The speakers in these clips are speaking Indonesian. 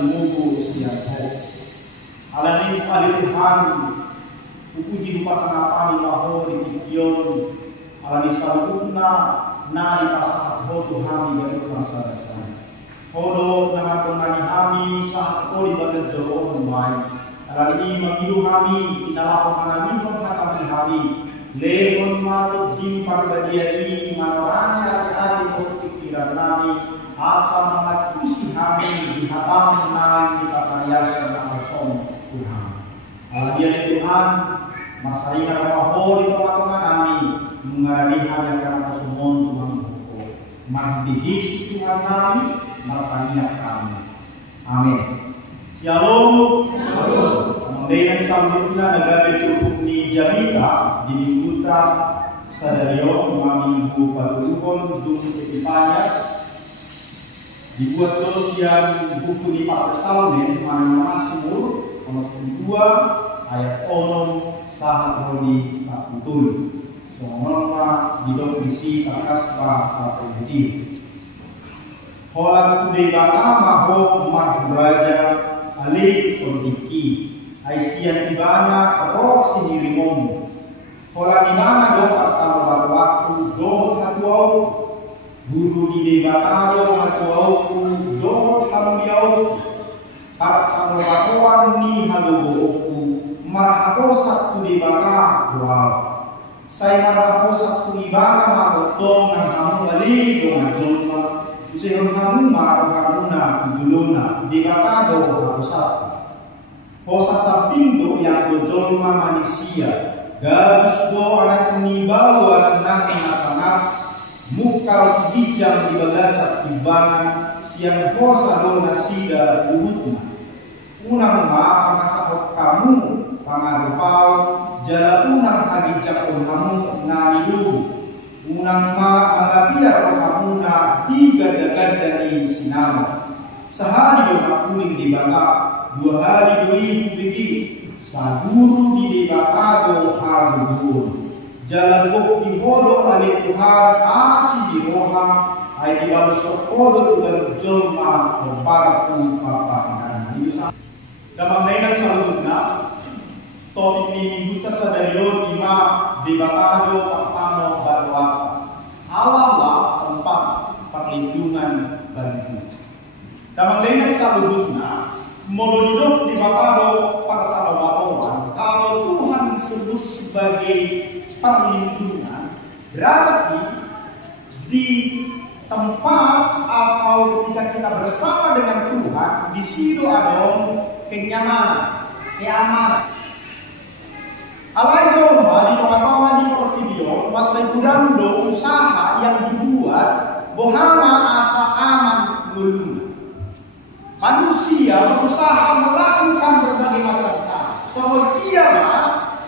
tumugo siya po. Alani Tuhan, pupuji lupa kenapa ni baho di pikion, alani salutna na ipasah ho Tuhan di balik masa dasar. Hodo nama pengani kami saat kau di balik jauh rumai. Alani mengiru kami, inalahon kami mengatakan kami. Lehon malu di parbadiai manoranya hati pikiran kami asa mengakusi kami di hatam nang di patariasa nama Tuhan. Alhamdulillah Tuhan masai nama ho di tengah-tengah kami mengarani hanya karena semua Tuhan hukum. Mati Yesus Tuhan kami mertanya kami. Amin. Shalom. Kemudian selanjutnya negara itu di Jamita di Mingguta Sadario Minggu Patuhon Dung Epifanias dibuat terus yang buku di Pak Salmen mana Mazmur nomor 2 ayat 6 sahat rodi saputul semua di isi kakas bahasa Yahudi. Holat kude bana maho mahraja ali kondiki Aisyah di mana roh sendiri momo. Holat di mana doa atau waktu doa hatuau guru di bana doa hatuau doa hambiau para kawan ni haluku marahaposak tu di bana wow. Saya marahaposak tu di bana makotong ng kamu bali doa jolma. Usai kamu marahamuna juluna di bana doa haposak. Hosa sapindo yang dojolma manusia garus do anak nibawa nang nasangat mukal bijang di bagasak tibangan siang hosa do nasida urutna unang ma pangasahot kamu pangarupau jala unang hagijak kamu nanidu unang ma mangabiar kamu na tiga dari sinama sehari do nakuling di bata 2 hari 2 begi saguru di bakado harudun jalan bok di hodo ale Tuhan asi di roha ai di balu sokodo dan jelma berparku papangan dalam mainan selanjutnya topik ini kita sadari lima di bakado papano barwa Allah tempat perlindungan bagi dalam mainan selanjutnya Molodok di Bapado para tawawan kalau Tuhan disebut sebagai perlindungan berarti di tempat atau ketika kita bersama dengan Tuhan di situ ada kenyamanan, keamanan. Alai coba di kawan-kawan di Portibio masa kurang do usaha yang dibuat bohama asa aman dulu. Manusia berusaha melakukan berbagai macam cara.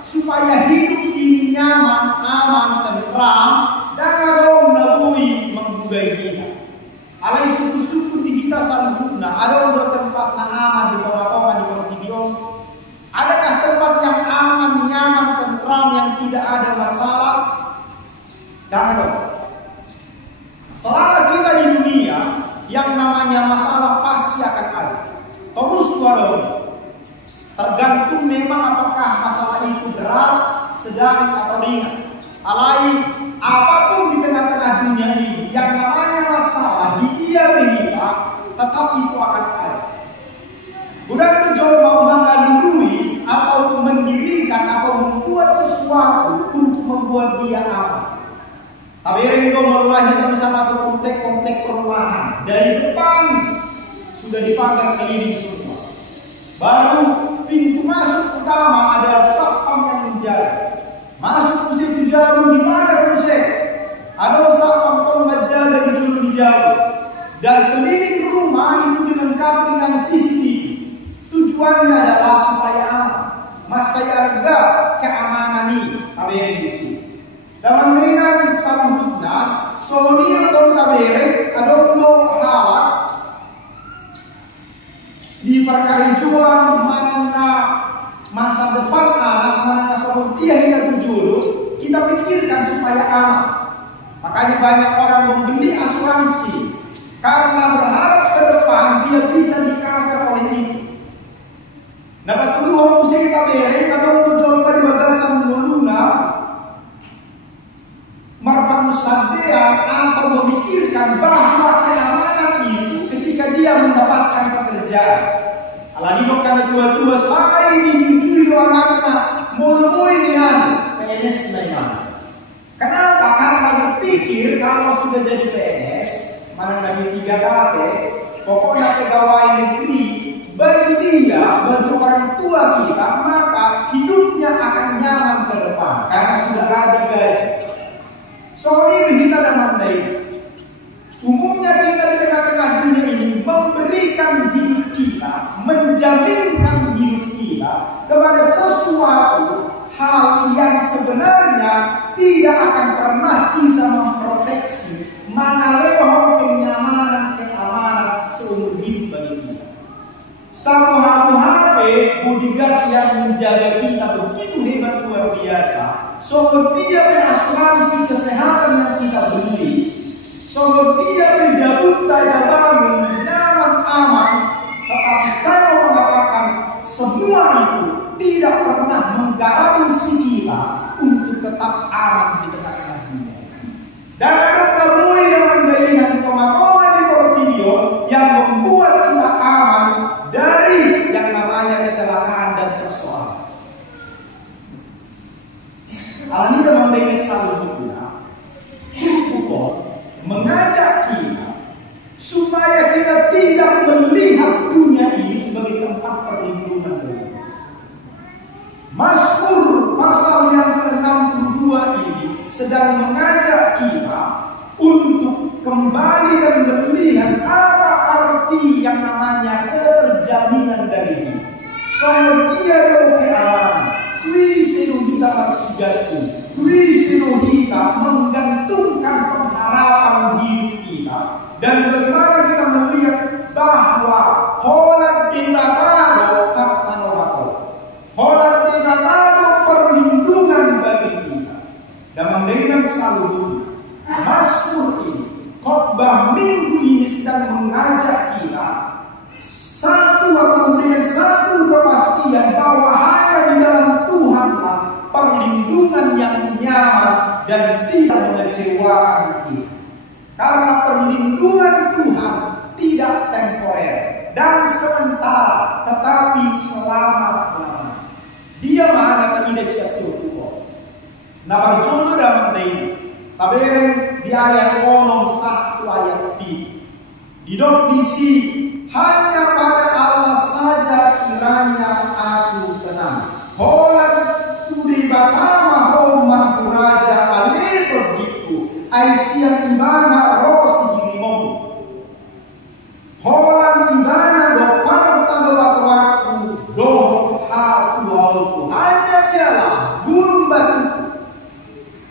Supaya hidup ini nyaman, aman, tentram, dan ada melalui menggugai dia. Alai suku-suku di kita salutna, ada tempat na aman di bawah-bawah di Portibio. Adakah tempat yang aman, nyaman, tentram, yang tidak ada masalah? Dan selama kita di dunia, yang namanya masalah pasti akan ada. Terus walau tergantung memang apakah masalah itu berat, sedang atau ringan. Alai apapun di tengah-tengah dunia ini yang namanya masalah di dia kita tetap itu akan ada. Bukan mencoba mau mengalui atau mendirikan atau membuat sesuatu untuk membuat dia aman. Tapi Ringo mulai kita bersama komplek-komplek perumahan dari depan sudah dipagar keliling semua. Baru pintu masuk utama ada satpam yang menjaga. Masuk pusat jauh di mana pusat? Ada satpam yang menjaga di dulu di jauh. Dan keliling rumah itu dilengkapi dengan CCTV. Tujuannya adalah supaya aman. Masaya keamanan ini. Tapi di sini. Dalam mainan selanjutnya, soalnya kalau tabere ada hal di perkarijuan mana masa depan anak mana seperti yang kita tuju kita pikirkan supaya aman. Makanya banyak orang membeli asuransi karena berharap ke depan dia bisa di-cover oleh lagi bukan tua-tua saya ini anak-anak mulai dengan PNS memang. Kenapa? Karena berpikir kalau sudah jadi PNS, mana lagi 3 KP, pokoknya pegawai negeri, bagi dia, bagi orang tua kita, maka hidupnya akan nyaman ke depan karena sudah ada gaji. Soalnya kita dan mandai. Umumnya kita di tengah-tengah dunia ini memberikan hidup kita, menjaminkan hidup kita kepada sesuatu hal yang sebenarnya tidak akan pernah bisa memproteksi manaleo kenyamanan, keamanan seumur hidup bagi kita. Satu HP bodyguard yang menjaga kita begitu hebat luar biasa. So dia berasuransi kesehatan yang kita beli, so dia berjabut daya bangun nyaman aman. Tetapi saya mau mengatakan semua itu tidak pernah menggaransi kita untuk tetap aman di tengah-tengah dunia. Dan ada mulai dengan dengan koma-koma di video yang membuat kita aman dari yang namanya kecelakaan dan persoalan. Hal ini dengan selanjutnya cukup mengajak kita supaya kita tidak melihat dunia ini sebagai tempat perlindungan bagi kita. Mazmur pasal yang ke-62 ini sedang mengajak kita untuk kembali dan melihat apa arti yang namanya keterjaminan dari hidup. Soalnya dia keadaan, tuisinu kita bersigatu, tuisinu kita menggantungkan pengharapan hidup kita, dan bagaimana kita melihat bahwa holat tinatado katanobato, holat tinatado perlindungan bagi kita. Dan mendengar selalu Mazmur ini, khotbah minggu ini sedang mengajak kita satu atau memberikan satu kepastian bahwa hanya di dalam Tuhanlah perlindungan yang nyaman dan tidak mengecewakan kita. Karena perlindungan Tuhan tidak temporer dan sementara, tetapi selama-lamanya. Dia mana tidak siap tuh. Nah, berjumlah dalam ini. Tapi di ayat 1 ayat 3 didokisi hanya pada Allah saja kiranya aku tenang. Holat tudi batama homa raja aleto diku aisian ibana rosi gimong. Holat ibana do parta do waktu do hatu hauku hanya dialah gunung batu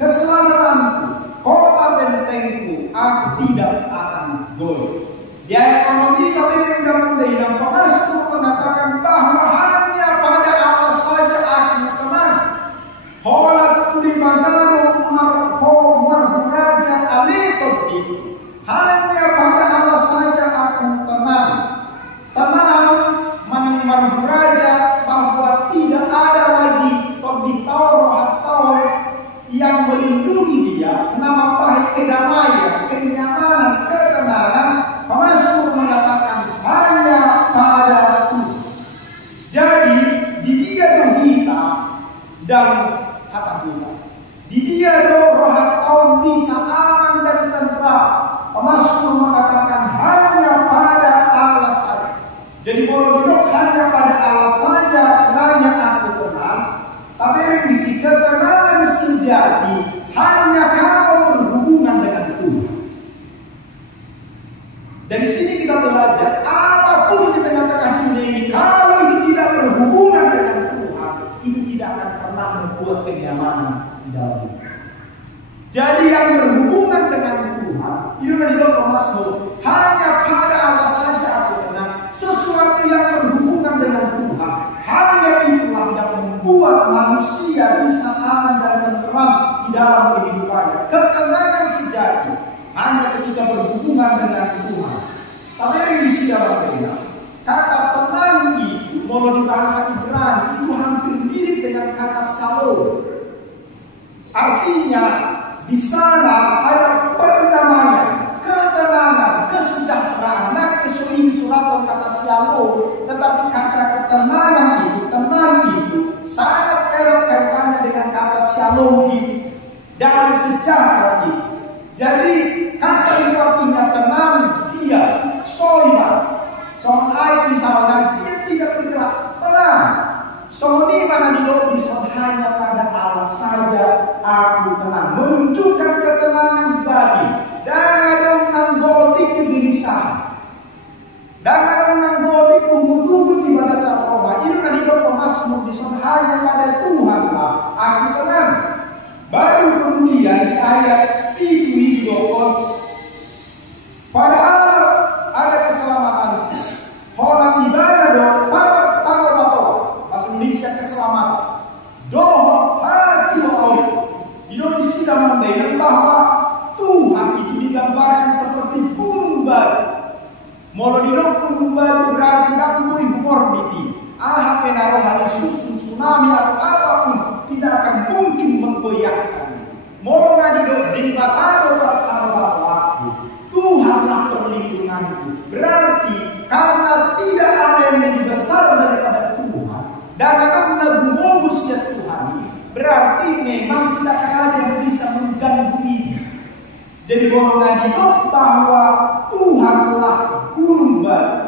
keselamatanku, kota bentengku, aku tidak akan goyah. Di ayat ekonomi kami yang dalam Mazmur mengatakan bahwa hanya pada Allah saja aku tenang. Holat tulimanado marhuraja aletobi. Hanya pada Allah saja aku tenang. Tenang marhuraja bahwa tidak ada lagi pembitau atau yang melindungi dia, nama baik kedamaian, kenyamanan, ketenangan. Mazmur mengatakan hanya pada Tuhan. Jadi di dia roh kita dan kata Tuhan. Di dia roh tahun bisa aman dan tentram. Mazmur mengatakan hanya pada Allah saja. Jadi kalau duduk hanya pada Allah saja, hanya aku tenang. Tapi revisi ketenangan sejati hanya kalau berhubungan dengan Tuhan. Dari sini kita belajar apapun di tengah-tengah dunia ini, kalau itu tidak berhubungan dengan Tuhan, itu tidak akan pernah membuat kenyamanan di dalamnya. Jadi yang berhubungan dengan Tuhan, itu adalah Mazmur, hanya pada Allah saja aku tenang. Sesuatu yang berhubungan dengan Tuhan, hanya itulah yang membuat manusia bisa aman dan tenteram di dalam kehidupannya. Ketenangan sejati hanya ketika berhubungan dengan Tuhan. Tapi yang di sini berbeda. Kata tenang itu, kalau di bahasa Ibrani itu hampir mirip dengan kata salom. Artinya di sana ada perdamaian, ketenangan, kesejahteraan. Nah, kesulitan surat kata shalom, tetapi kata misalnya dia tidak bergerak, tenang. Soalnya mana di hanya pada Allah saja aku tenang, menunjukkan ketenangan bagi dan ada menanggoti kegelisahan dan ada menanggoti kumur-kumur di pada saat roba. Itu kan hidup pemasmur di hanya pada Tuhan lah aku tenang. Baru kemudian di ayat itu hidup padahal ada keselamatan. Orang ibadah dong, bahasa Indonesia keselamatan. Doh hati Allah. Indonesia sudah mendengar bahwa Tuhan itu digambarkan seperti gunung batu. Molo di gunung batu berarti kampui morbidi. Allah penaruh hari susun tsunami atau apapun tidak akan mungkin menggoyahkan. Molo ngadi di batado bahwa Tuhanlah perlindunganku. Berarti karena tidak ada yang lebih besar daripada Tuhan dan karena gumobusnya Tuhan, berarti memang tidak akan ada yang bisa mengganggu ini. Jadi golongan hidup bahwa Tuhanlah gunung batu,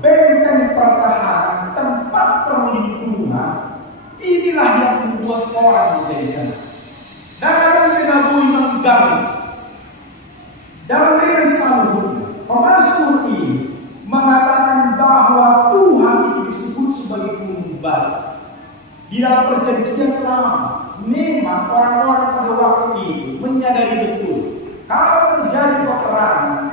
benteng pertahanan, tempat perlindungan. Inilah yang membuat orang menjadi tenang. Dan orang tidak boleh mengganggu. Dalam ayat selanjutnya, Pemasmur ini mengatakan bahwa Tuhan itu disebut sebagai gunung batu. Di dalam perjanjian lama, memang orang-orang pada waktu itu menyadari betul kalau terjadi peperangan,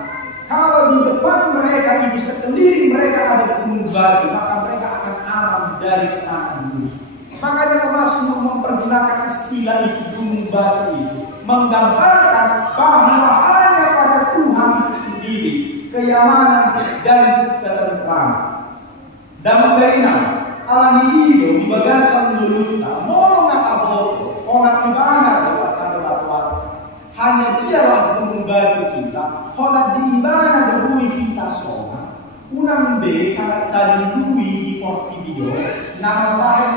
kalau di depan mereka itu sekeliling mereka ada gunung batu, maka mereka akan aman dari serangan musuh. Makanya Pemasmur mempergunakan istilah itu gunung batu itu menggambarkan bahwa hanya pada Tuhan itu sendiri kenyamanan dan ketenteraman. Dan memberikan alam hidup di bagasan dulunya, molongan aboto, orang ibadah dapat ada hanya dialah gunung batu kita, kalau di ibadah berui kita soal, unang B kalau tadi lui di Portibio, nama lain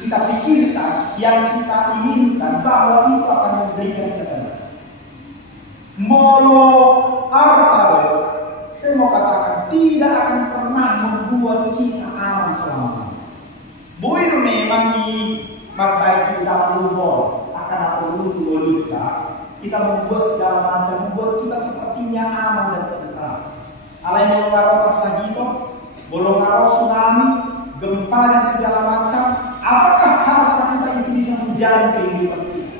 kita pikirkan, yang kita inginkan bahwa itu akan memberikan ketenangan. Molo artalo, saya mau katakan tidak akan pernah membuat kita aman selama. Boleh memang di marbai kita berubah akan perlu kita membuat segala macam, membuat kita sepertinya aman dan tentram. Alai mau ngaro tersagito, bolong ngaro tsunami, gempa dan segala macam. Apakah harta kita itu bisa menjadi kehidupan kita?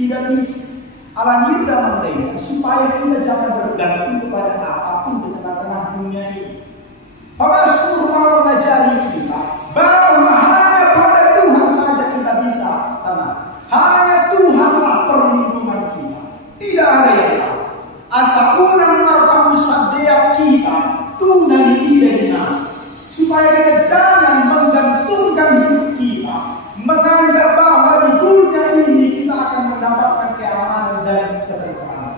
Tidak bisa. Allah ini dalam mereka supaya kita jangan bergantung kepada apapun di tengah-tengah dunia ini. Pemasmur mau mengajari kita bahwa hanya pada Tuhan saja kita bisa tenang. Hanya Tuhanlah perlindungan kita. Tidak ada yang lain. Asa unang marpamu sadea kita Tuhan tidak dinam. Supaya kita jangan menggantungkan hidup kita, menganggap bahwa di dunia ini kita akan mendapatkan keamanan dan ketenteraman.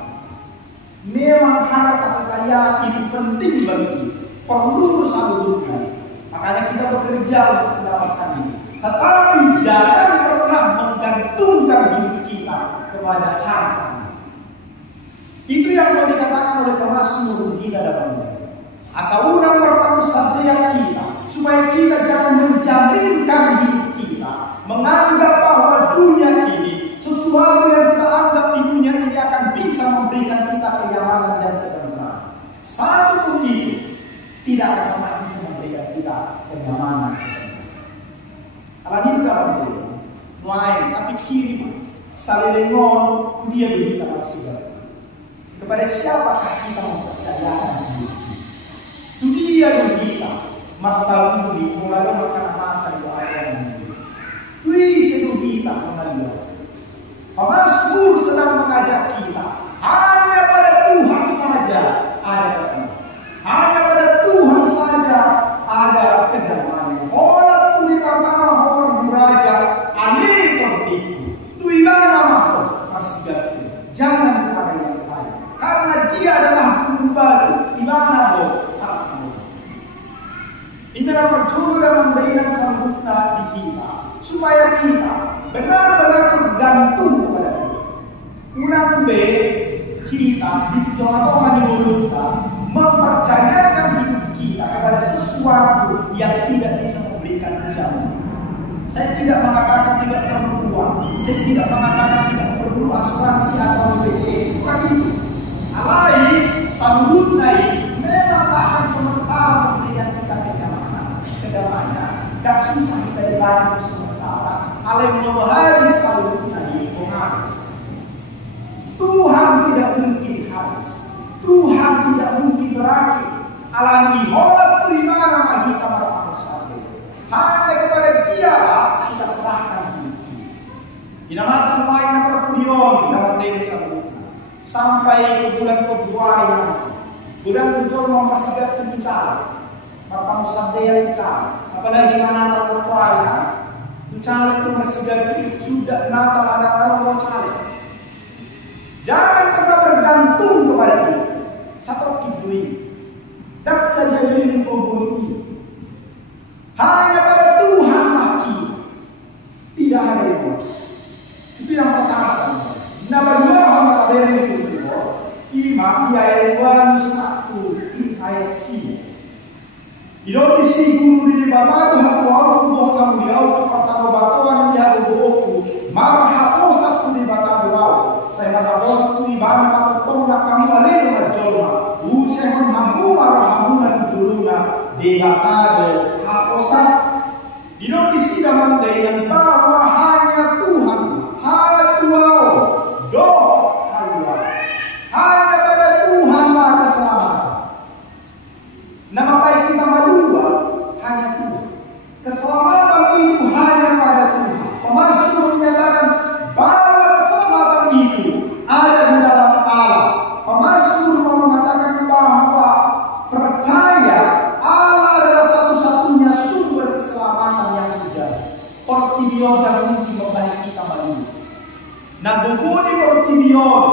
Memang harta kekayaan itu penting bagi kita, perlu salurkan. Makanya kita bekerja untuk mendapatkan ini. Tetapi jangan pernah menggantungkan hidup kita kepada harta. Itu yang mau dikatakan oleh Pemasmur kita dalamnya. Asal unang berpaku sadaya kita, supaya kita jangan menjaminkan hidup kita, menganggap bahwa dunia ini sesuatu yang kita anggap di dunia ini akan bisa memberikan kita kenyamanan dan ketenteraman. Satu pun itu tidak akan pernah bisa memberikan kita kenyamanan. Kalau ini dalam diri, lain tapi kirim, salelengon dia berita masih. Kepada siapakah kita mempercayakan diri? Itu dia yang kita mata uli mulai makan masa di ayam ini. Itu kita mengalir. Pemasmur sedang mengajak kita hanya pada Tuhan saja ada ketemu. Hanya pada Tuhan saja ada kedamaian. Orang tuli pertama orang beraja aneh pertiku. Tuilah nama masih jangan kepada yang lain. Karena dia adalah gunung baru. Dimana ini adalah perjuangan memberikan sambutna di kita supaya kita benar-benar bergantung kepada dia. Unang B kita di Tuhan mempercayakan hidup kita kepada sesuatu sesuatu yang tidak bisa memberikan jamin. Saya tidak mengatakan tidak perlu uang, saya tidak mengatakan tidak perlu asuransi atau BPJS, bukan itu. Alai sambut naik memang akan sementara memberikan kita kenyamanan, kedamaian, dan susah kita dibantu sementara. Alai mengohari sambut naik pengaruh. Tuhan tidak mungkin habis, Tuhan tidak mungkin berakhir. Alami holat primara bagi kamar manusia. Hanya kepada Dia kita serahkan hidup. Dinamakan sampai nomor kulion dalam desa sampai ke bulan Februari nanti. Bulan betul nomor 37 cara. Maka musadaya cara. Apalagi Natal Februari, itu cara itu masih sudah Natal ada orang cara. Jangan pernah bergantung kepada dia. Satu kibui. Dan saja diri ini. Hanya pada Tuhan lagi. Tidak ada yang lain. Itu yang pertama. Nomor dua orang tabel itu. Ima ayat 1 ayat C. Ilo isi guru di batado hatu aku buah kamu yau patado batuan dia boboku. Marha posat di batado wau. Saya mataposat di batado tongnak kamu aleno majolma. Saya mampu marhamunan duluna di batado haposat. Ilo isi dalam dengan bahwa hanya Tuhan, hanya Tuhan, hanya pada Tuhanlah keselamatan. Nama baik kita dua hanya Tuhan. Keselamatan itu hanya pada Tuhan. Pemasmur menyatakan bahwa keselamatan itu ada di dalam Allah. Pemasmur mengatakan bahwa percaya Allah adalah satu-satunya sumber keselamatan yang sejati. Portibion dan mungkin membaik kita dulu. Nah, bukuni portibion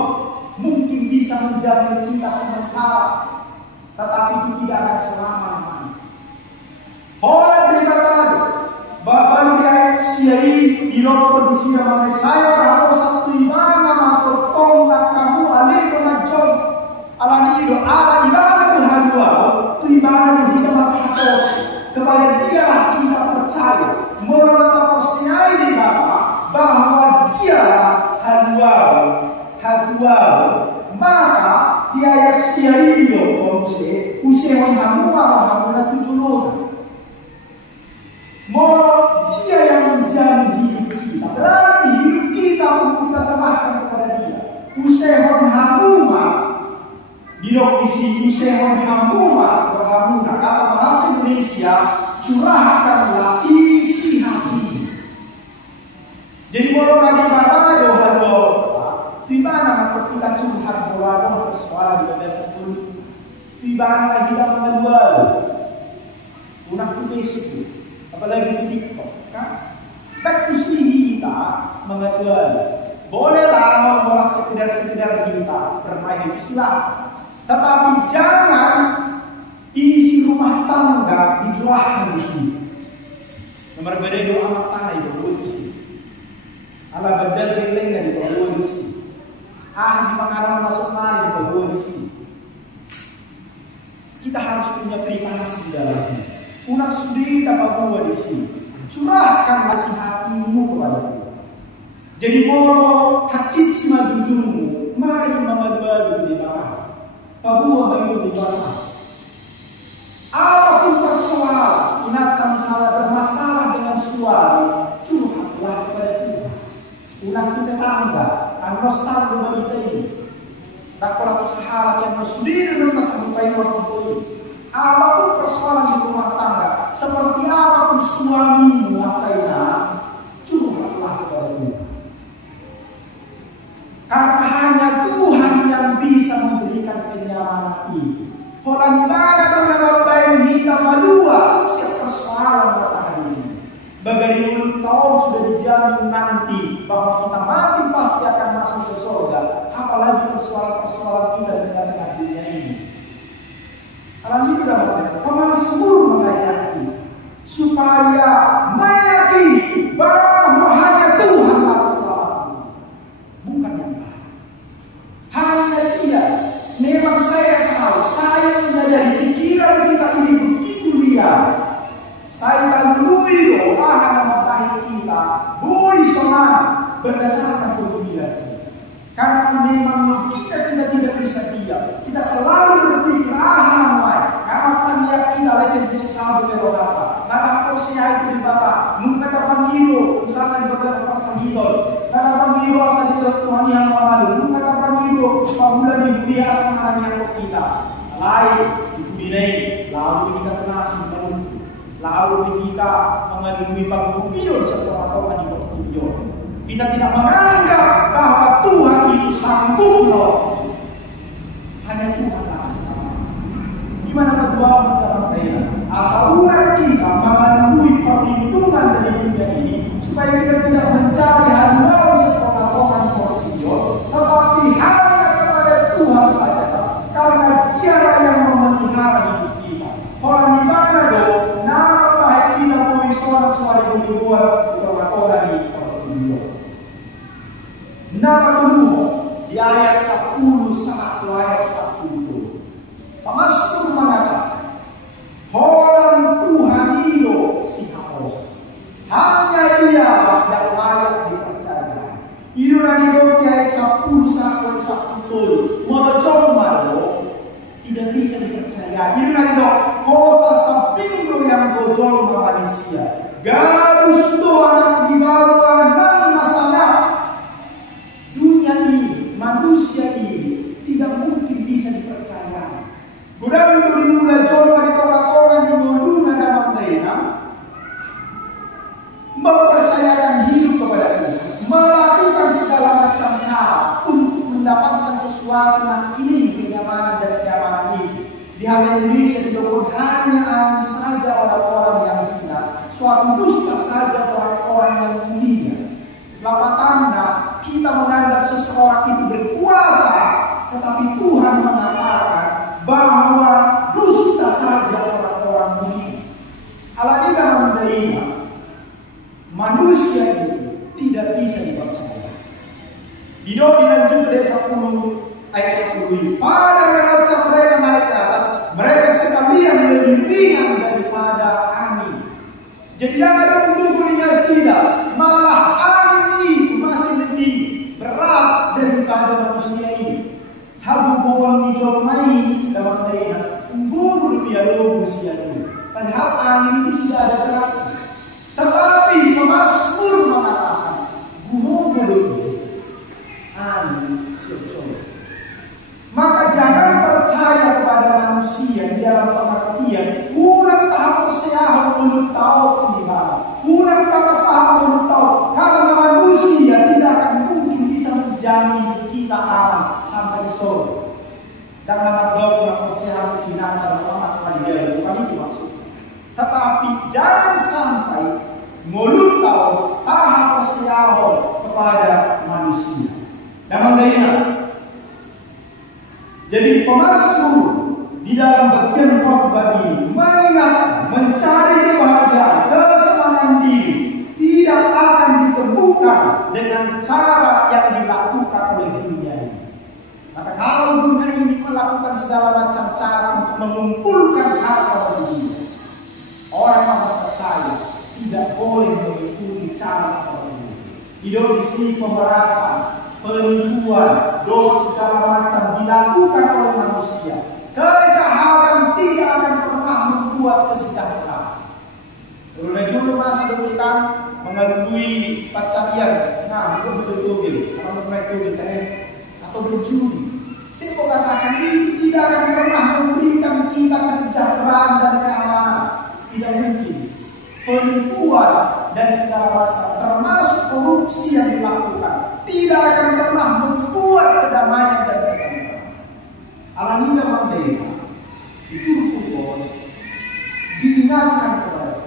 mungkin bisa menjamin kita sementara, tetapi itu tidak akan selama-lamanya. Oleh berkata bahwa dia siari di luar kondisi yang saya harus satu imana atau tongkat kamu alih mengajar alani itu ala ibadah Tuhan tu ibadah kita menghapus kepada Dia kita percaya menurut percaya di bahwa Dia haduau maka dia siario konse usia hamua hamuna tutulun. Mau Dia yang menjamin hidup kita, berarti hidup kita pun kita serahkan kepada Dia. Usia hamuma di sini usia hamuma berhamuna kata bahasa Indonesia curahkanlah isi hati. Jadi kalau lagi batado hado di mana kita curhat bola persoalan di desa pun di mana kita menjual unak Facebook apalagi di TikTok kan baik kita menjual bolehlah mau sekedar kita bermain itu silakan, tetapi jangan isi rumah tangga dicurahkan di sini. Nomor beredo amat tanah itu sih ala bedal keleng di bawah di sini. Si pengarang masuk mari di bawah di sini. Kita harus punya privasi di dalamnya. Unak sudi dapat bawah di sini. Curahkan isi hatimu kepada Dia. Jadi moro hacit si majujumu, mari memadu di bawah. Pabuah bayu di bawah. Apapun persoalan, ingatkan salah bermasalah dengan suami, curhatlah kepada Tuhan. Unak kita tangga. Anosal dengan kita ini. Tak pernah usaha yang sendiri dengan sampai waktu ini. Apapun persoalan di rumah tangga, seperti apapun suamimu makainya, curhatlah kepada Tuhan. Karena hanya Tuhan yang bisa memberikan kenyamanan itu. Orang mana mengenal bayi kita madua siap persoalan matahari ini. Bagaimana tahun sudah dijamin nanti bahwa kita mati pasti akan masuk ke surga. Apalagi persoalan-persoalan kita dengan dunia ini. Alam itu dapat Pemasmur mengajaki supaya meyakini bahwa hanya Tuhan yang selamat, bukan yang lain. Hanya Dia. Memang saya tahu, saya menyadari pikiran kita ini begitu liar. melalui doa yang membaik kita, bui semangat berdasarkan kebenaran kita. Karena memang logika kita tidak bisa diam. Kita selalu berpikir namai. Karena tanya kita lesen bisa sama dengan apa. Nada porsia itu dibata. Nung kata pangilo, misalnya di beberapa pasal hitol. Kata pangilo asal di Tuhan yang memalu. Nung kata pangilo, pamula di biasa menanya kita. Lain dibinai, lalu kita kenasi lalu kita mengalami pagpupiyon sa pangatawa ni Pagpupiyon. Kita tidak menganggap bahwa Tuhan itu sanggup loh. Hanya Tuhan lah sama. Gimana berdoa dalam kaya? Asal urat kita melalui perlindungan dari dunia ini, supaya kita tidak mencari haluan sepengetahuan ni Pagpupiyon, tetapi hanya kepada Tuhan saja. Karena Dialah yang memelihara hidup kita. Orang di mana dong? Nama baik kita punya suara-suara yang dibuat orang-orang di Pagpupiyon. Nama kedua di ayat 10 sampai ayat 10. Pemasmur mengatakan, orang Tuhan itu si haus. Hanya Dia yang layak dipercaya. Itu dari ayat 10 sampai 10. Mau malu tidak bisa dipercaya. Itu dari kota sampingdo yang bocor manusia. Garus doa di bawah dan masalah. Manusia ini tidak mungkin bisa dipercaya. Kurang dulu coba di orang-orang yang meluna dalam mereka mempercayakan hidup kepada Tuhan, melakukan segala macam cara untuk mendapatkan sesuatu yang ini kenyamanan dan kenyamanan ini. Di hal Indonesia didukung hanya saja orang-orang yang hina, suatu dusta saja orang-orang yang mulia. Tanda kita menganggap seseorang itu berkuasa, tetapi Tuhan mengatakan bahwa dusta saja orang-orang mulia. Alami dalam menerima manusia itu tidak bisa dipercaya. Di dilanjut dari 10 ayat 10 ini. Pada neraca mereka naik ke atas, mereka sekalian lebih ringan daripada angin. Jadi jangan ada pendukungnya sila, malah berat daripada manusia ini. Habu bawang hijau main dalam daya, guru biaro manusia ini. Padahal angin itu tidak ada berat. Tetapi Pemasmur mengatakan, guru angin sesuatu. Maka jangan percaya kepada manusia di dalam pengertian kurang tahap kesehatan menurut tahu pendidikan, kurang tahap saham menurut tahu. Karena manusia tidak akan jamin kita aman sampai sore. Jangan berdoa kesehatan binatang orang pada bukan itu maksudnya. Tetapi jangan sampai mulut tahu tahap kesehatan kepada manusia. Jangan daya. Jadi Pemasmur di dalam bagian khotbah ini mengingat mencari kebahagiaan, kesenangan diri tidak akan ditemukan dengan cara yang dilakukan oleh dunia ini. Maka kalau dunia ini melakukan segala macam cara untuk mengumpulkan harta dunia, orang yang percaya tidak boleh mengikuti cara seperti ini. Ideologi pemerasan, penipuan, dosa segala macam dilakukan oleh manusia. Kejahatan tidak akan pernah membuat kesejahteraan. Dulu masih diberikan mengalami pacaran, nah itu betul-betul kalau mereka atau berjudi. Saya mau katakan ini tidak akan pernah memberikan kita kesejahteraan dan keamanan. Tidak mungkin. Penipuan dan segala macam, termasuk korupsi yang dilakukan, tidak akan pernah membuat kedamaian dan ketenangan. Alaminya Mandela itu pun diingatkan kepada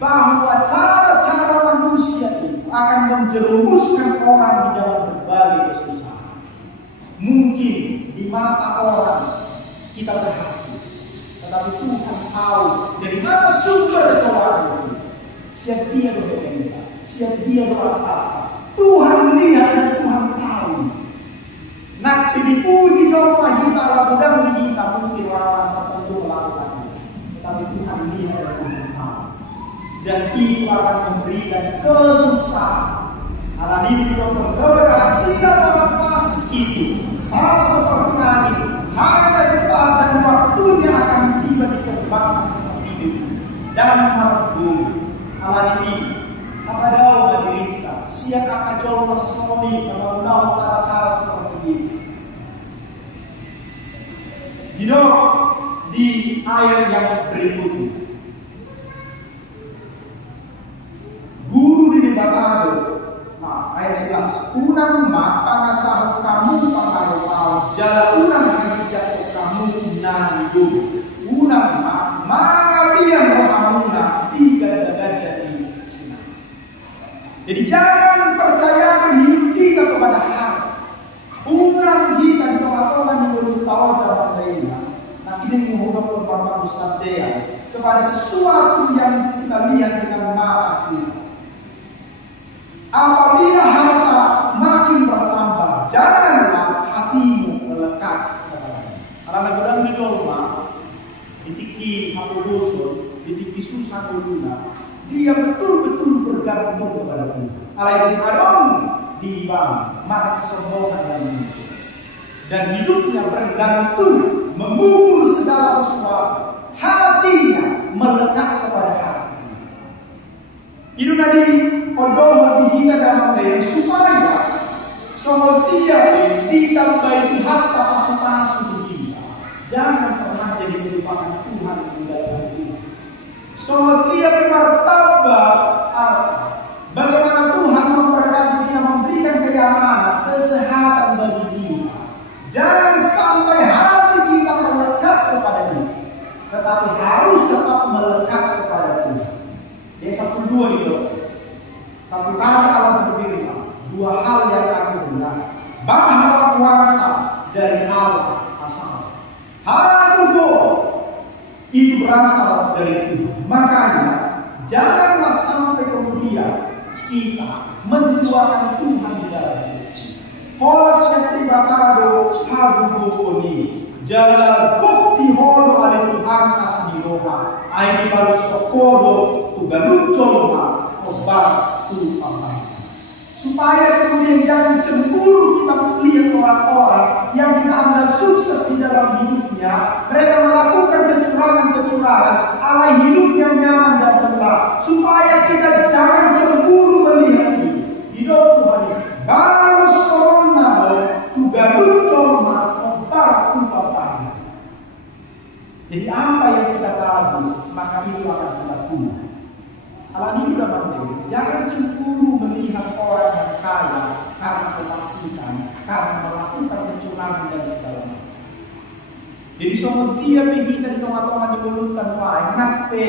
bahwa cara-cara manusia itu akan menjerumuskan orang di dalam berbagai kesusahan. Mungkin di mata orang kita berhasil, tetapi Tuhan tahu dari mana sumber orang itu. Siap dia berdoa, siap dia berkata. Tuhan lihat dan Tuhan tahu. Nak dipuji jauh kita mudah kita mungkin orang tertentu melakukan itu, tetapi Tuhan lihat dan Tuhan tahu. dan itu akan memberikan kesusahan. Alam ini keberhasilan orang fasik itu sama seperti angin, hanya sesaat dan waktunya akan tiba di terbangkan seperti itu dan merebut. Alam ini apa daun dari kita siap akan coba sesuatu mengenal cara-cara seperti ini. Di ayat yang berikutnya, guru di Batado, ayat 11, unang pangasah kamu pangaruh jala unang hijau kamu nan hidup, unang mangabian rohamuna tiga dari sini. Jadi jangan percaya hidup kita kepada hal. Unang kita dikatakan di mulut tahu dalam lainnya. Nah ini menghubung Bapak Nusantara kepada sesuatu yang kita lihat dengan mata kita. Apabila harta makin bertambah, janganlah hatimu melekat kepadanya. Karena godang di Jorma, di tiki Hapudoso, di tiki Susah Koduna, dia betul-betul bergantung kepada Tuhan. Alaihi Adon diimbang, maka kesombongan dan muncul. Dan hidupnya bergantung, memukul segala sesuatu. Hatinya melekat kepada hati. Itu tadi odoh dihina dalam daya supaya soal dia ditambah itu harta pasu-pasu dia. Jangan pernah jadi melupakan Tuhan di dalam hati. Soal dia bermartabat bagaimana Tuhan memberkati dia, memberikan kenyamanan, kesehatan bagi dia. Jangan sampai hati kita melekat kepada dia, tetapi harus tetap melekat kepada Tuhan. Dia satu dua itu. Satu kali Allah berfirman, dua hal yang aku dengar, bahwa kuasa dari Allah asal. Hal itu berasal dari Tuhan. Makanya janganlah sampai kemudian kita menjuakan Tuhan di dalam hidup. Holas yang tiba kado habu ini jalan bukti holo ada Tuhan asli roha. Air baru sokodo tugalucol obat tu apa. Supaya kemudian jangan cemburu kita melihat orang-orang yang kita anggap sukses di dalam hidupnya. Mereka melakukan kecurangan-kecurangan, alai hidupnya nyaman dan tenang. Supaya kita jangan cemburu melihat itu. Hidup Tuhan ini baru sorona tugalucol obat tu apa. Jadi apa yang kita tahu, maka itu akan kita punya. Alam ini sudah penting. Jangan cemburu melihat orang yang kaya karena kefasikan, karena melakukan kecurangan dan segala macam. Jadi semua dia kita di tengah-tengah di mulut dan lain. Nape,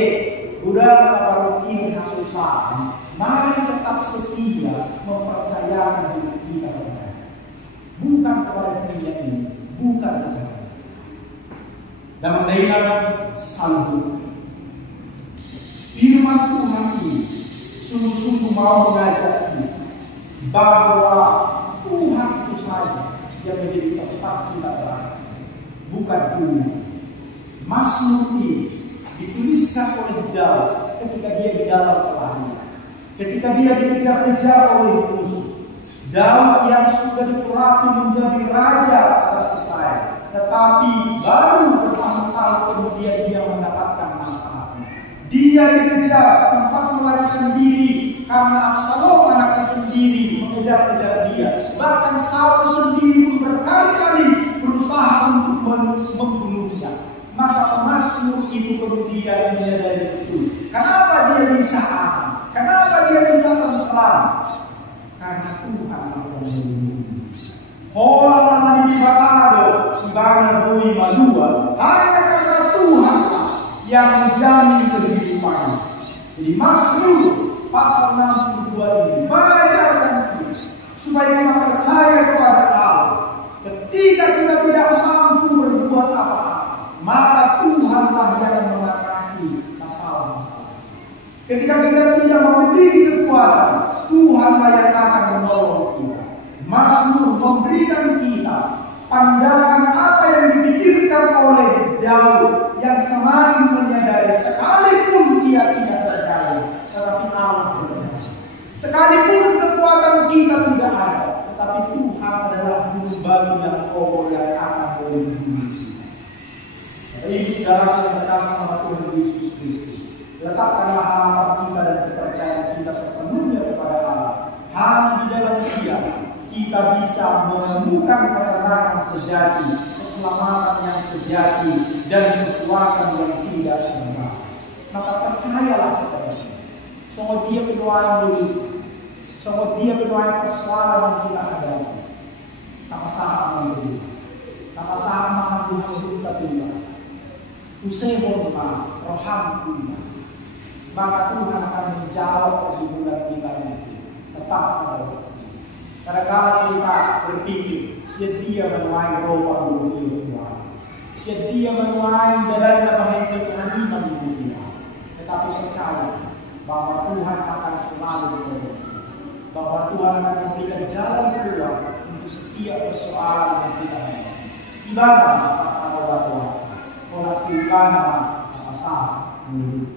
udah kalau kini susah. Mari tetap setia mempercayakan diri kita kepada. Bukan kepada dunia ini, bukan kepada. Dan mendengar sanggup. Firman Tuhan ini sungguh-sungguh mau mengajak kita bahwa Tuhan itu saja yang menjadi tempat kita berada, bukan dunia. Mazmur ini dituliskan oleh Daud ketika dia di dalam pelarian, ketika dia dikejar-kejar oleh musuh. Daud yang sudah diperlatih menjadi raja atas Israel, tetapi baru bertahun-tahun kemudian dia mendapatkan manfaat. Dia dikejar, sempat melarikan diri karena Absalom anaknya sendiri mengejar-kejar dia. Bahkan Saul sendiri pun berkali-kali berusaha untuk membunuhnya. Maka pemazmur itu kemudian menyadari itu. Kenapa dia bisa aman? Kenapa dia bisa tenteram? Karena Tuhan yang melindungi. Orang di Batado, Ibana Bui Madua, hanya karena Tuhan yang menjamin kehidupan. Jadi Mazmur pasal 62 ini mengajarkan kita supaya kita percaya kepada Allah. Ketika kita tidak mampu berbuat apa-apa, maka Tuhanlah yang mengatasi masalah-masalah. Ketika kita tidak memiliki kekuatan, Tuhanlah yang akan menolong kita. Mazmur memberikan kita pandangan apa yang dipikirkan oleh Daud yang semakin menyadari sekalipun dia tidak percaya, bisa menemukan ketenangan sejati, keselamatan yang sejati, dan kekuatan yang tidak terbatas. Maka percayalah kepada Dia. Sungguh Dia berdoa dulu. Sungguh Dia berdoa persoalan yang kita hadapi. Sama-sama mendoa. Sama-sama menghubung Tuhan. Usehon ma roham Tuhan. Maka Tuhan akan menjawab pergumulan kita itu. Tetap pada waktu. Kadang-kadang kita berpikir, sedia menuai roh dulu Tuhan. Sedia menuai dari nama Tuhan iman. Tetapi percaya bahwa Tuhan akan selalu menolong. Bahwa Tuhan akan memberikan jalan keluar untuk setiap persoalan yang kita hadapi. Ibadah kata Tuhan, melakukan apa sah menurut